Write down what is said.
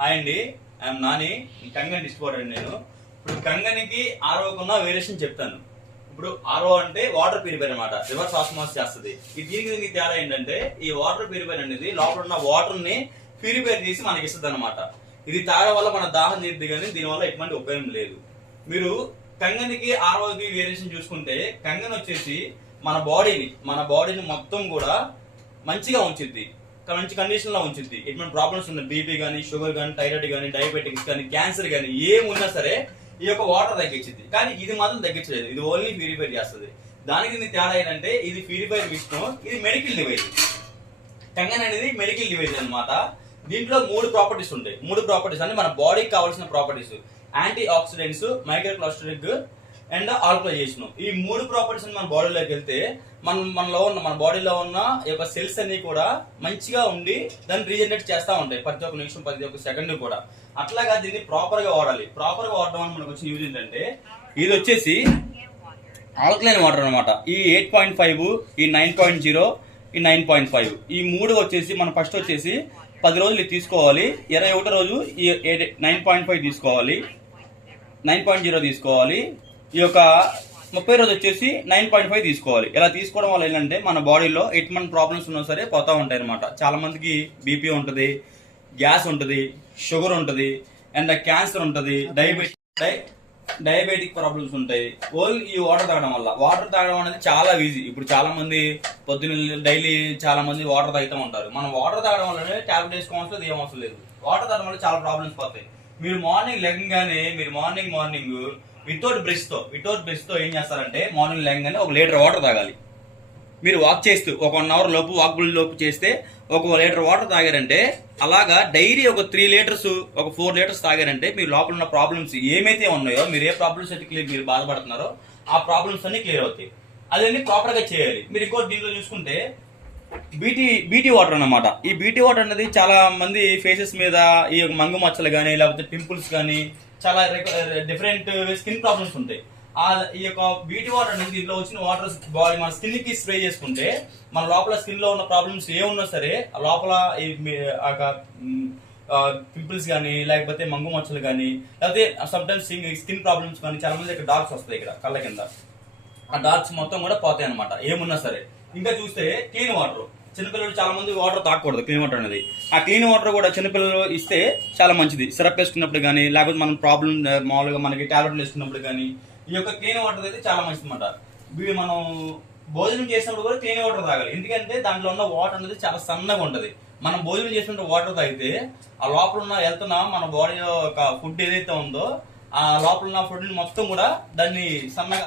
Hi అండి, I'm Nani. Kangen distributor అండి నేను. ఇప్పుడు కంగనికి ఆర్ఓకున్న వేరియేషన్ చెప్తాను. ఇప్పుడు ఆర్ఓ అంటే వాటర్ ప్యూరిఫైర్ అనమాట, రివర్స్ ఆస్మాసిస్ చేస్తుంది. ఈ దీనికి తేడా ఏంటంటే, ఈ వాటర్ ప్యూరిఫైర్ అనేది లోపల ఉన్న వాటర్ ని ప్యూరిఫైర్ చేసి మనకి ఇస్తుంది అనమాట. ఇది తాగడం వల్ల మన దాహం తీరుద్ది, కానీ దీనివల్ల ఎటువంటి ఉపయోగం లేదు. మీరు కంగనికి ఆర్ఓకి వేరియేషన్ చూసుకుంటే, కంగన్ వచ్చేసి మన బాడీని మొత్తం కూడా మంచిగా ఉంచుద్ది, మంచి కండిషన్ లో ఉంచుద్ది. ఎటువంటి ప్రాబ్లమ్స్ ఉన్నాయి, బీపీ కానీ, షుగర్ కానీ, థైరాయిడ్ కానీ, డయాబెటిక్స్ కానీ, క్యాన్సర్ కానీ ఏమున్నా సరే ఈ యొక్క వాటర్ తగ్గించింది. కానీ ఇది మాత్రం తగ్గించలేదు, ఇది ఓన్లీ ప్యూరిఫై చేస్తుంది. దానికి దీనికి తేడా ఏంటంటే, ఇది ప్యూరిఫైర్ విషయం, ఇది మెడికల్ డివైస్. కంగన్ అనేది మెడికల్ డివైస్ అనమాట. దీంట్లో మూడు ప్రాపర్టీస్ ఉంటాయి. మూడు ప్రాపర్టీస్ అంటే మన బాడీకి కావాల్సిన properties: antioxidants, microclusteric and alkalization. ఈ మూడు ప్రాపర్టీస్ మన బాడీలోకి వెళ్తే మన బాడీలో ఉన్న యొక్క సెల్స్ అన్ని కూడా మంచిగా ఉండి దాన్ని రీజనరేట్ చేస్తూ ఉంటాయి ప్రతి ఒక్క నిమిషం, ప్రతి ఒక్క సెకండ్ కూడా. అట్లాగా దీన్ని ప్రాపర్ గా వాడాలి. ప్రాపర్ గా వాడడం వల్ల మనకు వచ్చిన యూజ్ ఏంటంటే, ఇది వచ్చేసి ఆల్కలైన్ వాటర్ అనమాట. ఈ 8.5, ఈ 9.0, ఈ 9.5, ఈ మూడు వచ్చేసి మనం ఫస్ట్ వచ్చేసి 10 రోజులు తీసుకోవాలి. 21వ రోజు ఈ 9.5 తీసుకోవాలి, 9.0 తీసుకోవాలి. ఈ యొక్క 30 రోజు వచ్చేసి 9.5 తీసుకోవాలి. ఇలా తీసుకోవడం వల్ల ఏంటంటే, మన బాడీలో ఎటువంటి ప్రాబ్లమ్స్ ఉన్నా సరే పోతా ఉంటాయి అనమాట. చాలా మందికి బీపీ ఉంటుంది, గ్యాస్ ఉంటుంది, షుగర్ ఉంటుంది, అండ్ క్యాన్సర్ ఉంటుంది, డయాబెటిక్ ప్రాబ్లమ్స్ ఉంటాయి. ఓన్లీ ఈ వాటర్ తాగడం వల్ల. వాటర్ తాగడం అనేది చాలా ఈజీ. ఇప్పుడు చాలా మంది పొద్దున్న డైలీ చాలా మంది వాటర్ తాగుతూ ఉంటారు. మనం వాటర్ తాగడం వల్లనే టాబ్లెట్ వేసుకోవాల్సిన ఏం అవసరం లేదు. వాటర్ తాగడం వల్ల చాలా ప్రాబ్లమ్స్ పోతాయి. మీరు మార్నింగ్ లెగ్గానే మార్నింగ్ వితౌట్ బ్రష్ తో ఏం చేస్తారంటే, మార్నింగ్ లెగ్గానే 1 లీటర్ వాటర్ తాగాలి. మీరు వాక్ చేస్తూ ఒక 1 అవర్ లోపు వాకబుల్ లోపు చేస్తే 1 లీటర్ వాటర్ తాగారంటే, అలాగా డైలీ ఒక 3 లీటర్స్, ఒక 4 లీటర్స్ తాగారంటే, మీ లోపల ఉన్న ప్రాబ్లమ్స్ ఏమైతే ఉన్నాయో, మీరు ఏ ప్రాబ్లమ్స్ అయితే మీరు బాధపడుతున్నారో ఆ ప్రాబ్లమ్స్ అన్ని క్లియర్ అవుతాయి. అదన్నీ ప్రాపర్ గా చేయాలి. మీరు ఇంకోటి దీంట్లో చూసుకుంటే బీటీ వాటర్ అన్నమాట. ఈ బీటీ వాటర్ అనేది చాలా మంది ఫేసెస్ మీద ఈ మంగు మచ్చలు కానీ, లేకపోతే పింపుల్స్ కానీ, చాలా డిఫరెంట్ స్కిన్ ప్రాబ్లమ్స్ ఉంటాయి. ఈ యొక్క బీటీ వాటర్ అనేది దీంట్లో వచ్చిన వాటర్ బాడీ మన స్కిన్ కి స్ప్రే చేసుకుంటే, మన లోపల స్కిన్ లో ఉన్న ప్రాబ్లమ్స్ ఏమున్నా సరే ఆ లోపల పింపుల్స్ కానీ, లేకపోతే మంగు మచ్చలు కానీ, లేకపోతే సమ్టైమ్స్ స్కిన్ ప్రాబ్లమ్స్ కానీ, చాలా మంది డార్క్స్ వస్తాయి ఇక్కడ కళ్ళ కింద. ఆ డార్క్స్ మొత్తం కూడా పోతాయి అనమాట, ఏమున్నా సరే. ఇంకా చూస్తే క్లీన్ వాటర్. చిన్నపిల్లలు చాలా మంది వాటర్ తాగకూడదు, క్లీన్ వాటర్ అనేది. ఆ క్లీన్ వాటర్ కూడా చిన్నపిల్లలు ఇస్తే చాలా మంచిది. సిరప్ వేసుకున్నప్పుడు కానీ, లేకపోతే మనం ప్రాబ్లం మామూలుగా మనకి టాబ్లెట్లు వేసుకున్నప్పుడు కానీ, ఈ యొక్క క్లీన్ వాటర్ అయితే చాలా మంచిది అనమాట. మనం భోజనం చేసినప్పుడు కూడా క్లీన్ వాటర్ తాగాలి. ఎందుకంటే దాంట్లో ఉన్న వాటర్ అనేది చాలా సన్నగా ఉంటది. మనం భోజనం చేసినప్పుడు వాటర్ తాగితే ఆ లోపల ఉన్న వెళ్తున్న మన బాడీలో ఒక ఫుడ్ ఏదైతే ఉందో, ఆ లోపల ఉన్న ఫుడ్ మొత్తం కూడా దాన్ని సన్నగా